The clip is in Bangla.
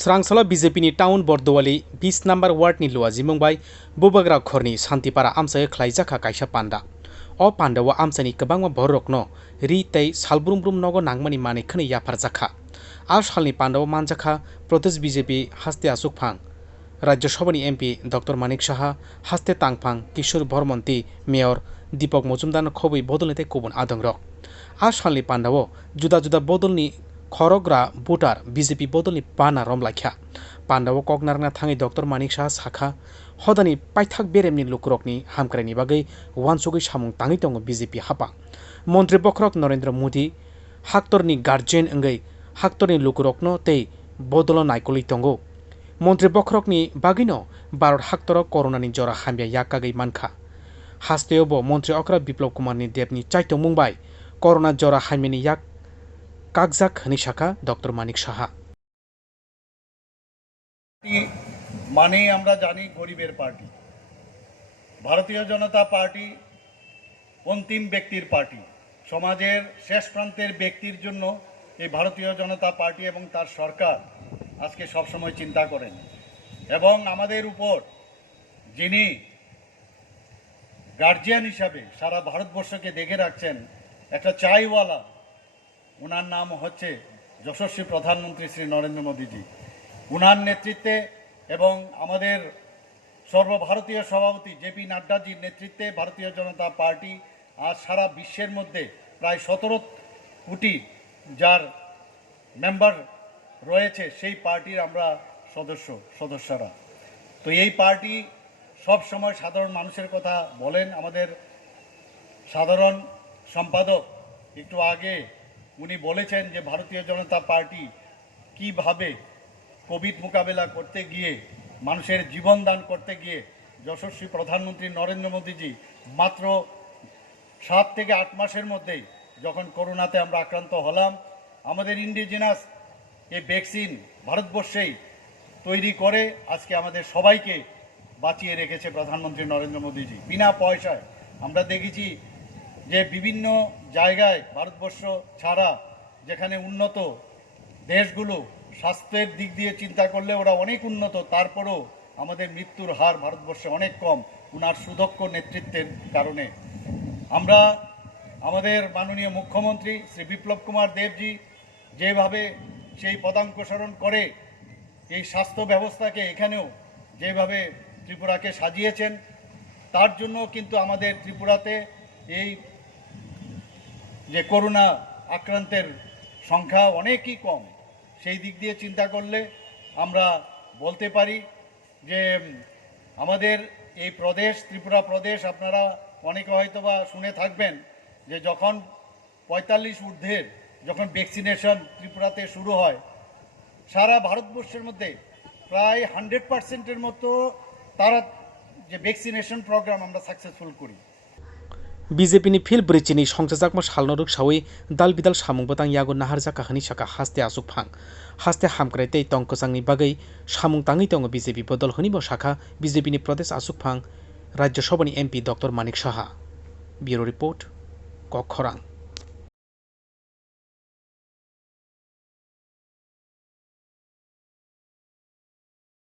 Swrangsalo BJP Town Borduawli 20 number ward ni luajimungbai Bubagrakhorni Shantipara amchaio khwlaijakha kaisa panda. O pandao amchani kwbangma borokno ri tei salbrumbrum nogo nangmani manei khwni yafarjakha. A salni pandao manjakha Pradesh BJP haste achukphang Rajyasabhani MP Dr Manik Saha haste tangphang Kishore Barman Mayor Dipak Majumder khobui bodolnite kubun adongrok. A salni pandao juda bodolni khorogra voter BJP bodolni bana romlaikha pandao koknarna thangi Dr Manik Saha sakha hodani paithak beremni lukrokni hamkraini bagai wansugui samung tangi tongo BJP hapa Mantri Bokrok Narendra Modi haktorni guardian engai haktorni lukrokno tei bodolo naikoli tongo Mantri Bokrokni bagino Bharat haktorok coronani jora hambia yakkagai mankha hasteobo Mantri Okra Biplop Kumarni Debni chaitongmungbai corona jora hamini yak khwlaijakha shaka Dr Manik Saha মানে আমরা জানি গরিবের পার্টি ভারতীয় জনতা পার্টি অন্তিম ব্যক্তির পার্টি সমাজের শেষ প্রান্তের ব্যক্তির জন্য এই ভারতীয় জনতা পার্টি এবং তার সরকার আজকে সব সময় চিন্তা করেন এবং আমাদের উপর যিনি গার্জিয়ান হিসাবে সারা ভারতবর্ষকে দেখে রাখছেন একটা চাইওয়ালা উনার নাম হচ্ছে যশস্বী প্রধানমন্ত্রী শ্রী নরেন্দ্র মোদীজি উনার নেতৃত্বে এবং আমাদের সর্বভারতীয় সভাপতি জেপি নাড্ডাজির নেতৃত্বে ভারতীয় জনতা পার্টি আজ সারা বিশ্বের মধ্যে প্রায় 17 কোটি যার মেম্বার রয়েছে সেই পার্টির আমরা সদস্যরা তো এই পার্টি সব সময় সাধারণ মানুষের কথা বলেন আমাদের সাধারণ সম্পাদক একটু আগে উনি বলেছেন যে ভারতীয় জনতা পার্টি কিভাবে কোভিড মোকাবেলা করতে গিয়ে মানুষের জীবন দান করতে গিয়ে যশস্বী প্রধানমন্ত্রী নরেন্দ্র মোদীজি মাত্র 7 থেকে 8 মাসের মধ্যেই যখন করোনাতে আমরা আক্রান্ত হলাম আমাদের ইন্ডিজিনাস এই ভ্যাকসিন ভারতবর্ষেই তৈরি করে আজকে আমাদের সবাইকে বাঁচিয়ে রেখেছে প্রধানমন্ত্রী নরেন্দ্র মোদীজি বিনা পয়সায় আমরা দেখেছি যে বিভিন্ন জায়গায় ভারতবর্ষ ছাড়া যেখানে উন্নত দেশগুলো স্বাস্থ্যের দিক দিয়ে চিন্তা করলে ওরা অনেক উন্নত তারপরেও আমাদের মৃত্যুর হার ভারতবর্ষে অনেক কম উনার সুদক্ষ নেতৃত্বের কারণে আমরা আমাদের মাননীয় মুখ্যমন্ত্রী শ্রী বিপ্লব কুমার দেবজি যেভাবে সেই পদাঙ্কসরণ করে এই স্বাস্থ্য ব্যবস্থাকে এখানেও যেভাবে ত্রিপুরাকে সাজিয়েছেন তার জন্য কিন্তু আমাদের ত্রিপুরাতে এই যে করোনা আক্রান্তের সংখ্যা অনেকই কম সেই দিক দিয়ে চিন্তা করলে আমরা বলতে পারি যে আমাদের এই প্রদেশ ত্রিপুরা প্রদেশ আপনারা অনেকে হয়তোবা শুনে থাকবেন যে যখন 45 ঊর্ধ্বের যখন ভ্যাকসিনেশন ত্রিপুরাতে শুরু হয় সারা ভারতবর্ষের মধ্যে প্রায় 100%-এর মতো তারা যে ভ্যাকসিনেশন প্রোগ্রাম আমরা সাকসেসফুল করি BJP ni phil brichini songchajakma salnoruk sawi dal bidal samung batang yago naharjakha shaka haste achukphang haste hamkrai tei tongkosangni bagai samung tangi tongo BJP bodol honi bo shakha BJP ni Pradesh achukphang Rajyasabhani MP Dr Manik Saha Bureau Report Khwlaijakha